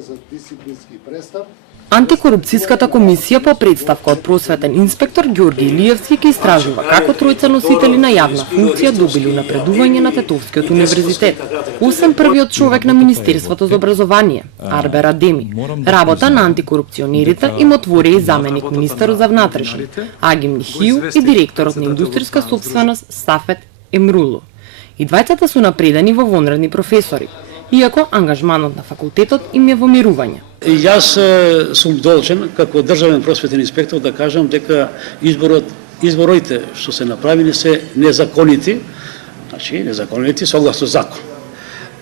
за дисциплински престап. Антикорупцијската комисија по представка од просветен инспектор Ѓорги Илиевски ќе истражува како тројца носители на јавна функција добили унапредување на Тетовскиот универзитет. Освен првиот човек на Министерството за образование, Арбер Адеми, работа на антикорупционерите им отвори и заменик министерот за внатрешни, Агим Нихиу и директорот на индустријска собственост Сафет Емрулу. И двајцата су напредени во вонредни професори, иако ангажманот на факултетот им е во мирување. И јас сум должен, како државен просветен инспектор, да кажам дека изборите што се направени се незаконити, значи незаконити согласно закон.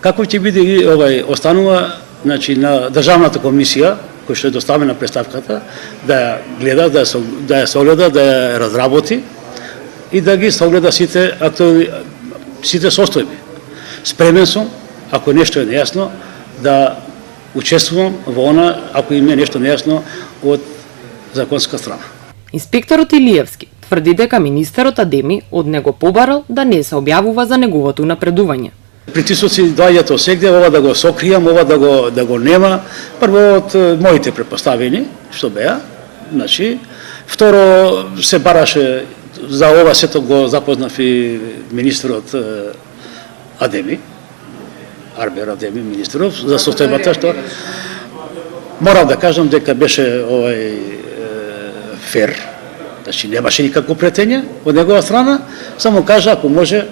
Како ќе биде останува, значи на државната комисија која што е доставена представката да ја гледа, да ја согледа, да ја разработи и да ги согледа сите состојби. Спремен сум, ако нешто е нејасно, да учествувам во она, ако им е нешто нејасно од законска страна. Инспекторот Илиевски тврди дека министерот Адеми од него побарал да не се објавува за неговото напредување. Притисоци доаѓаат од сегде, ова да го сокријам, ова да го нема, прво од моите предпоставени, што беа, значи, второ се бараше за ова сето го запознав и министерот Адеми, Арбер Адеми, министеров, за состојбата што морам да кажам дека беше фер, значи немаше никакво претење од негова страна, само кажа ако може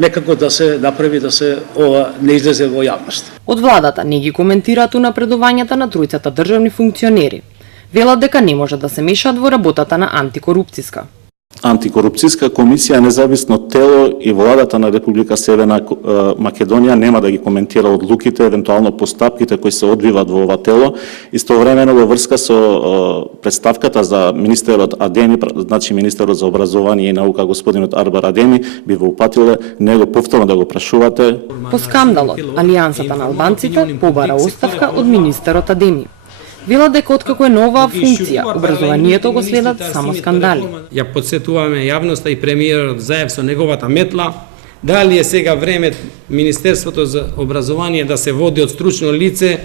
некако да се направи да се ова не излезе во јавност. Од владата не ги коментираат унапредувањата на тројцата државни функционери. Велат дека не може да се мешаат во работата на антикорупцијска. Антикорупцијска комисија е независно тело и владата на Република Северна Македонија нема да ги коментира одлуките, евентуално постапките кои се одвиваат во ова тело. Истовремено во врска со представката за министерот Адеми, значи министерот за образование и наука господинот Арбер Адеми, би во упатиле него повторно да го прашувате. По скандалот, Алијансата на албанците побара оставка од министерот Адеми. Велат дека откако е нова функција, образованието го следат само скандали. Ја подсетуваме јавноста и премиерот заев со неговата метла, дали е сега време Министерството за образование да се води од стручно лице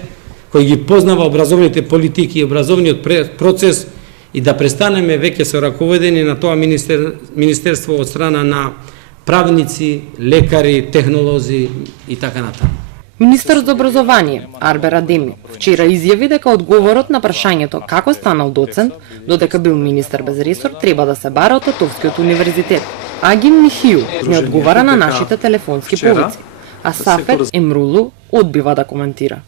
кој ги познава образовните политики и образовниот процес и да престанеме веќе со раководење на тоа министерство од страна на правници, лекари, технолози и така натаму. Министерот за образование, Арбер Адеми, вчера изјави дека одговорот на прашањето како станал доцент, додека бил министер без ресор, треба да се бара од Тетовскиот универзитет. Агим Нихиу не одговара на нашите телефонски повици, а Сафет Емрулу одбива да коментира.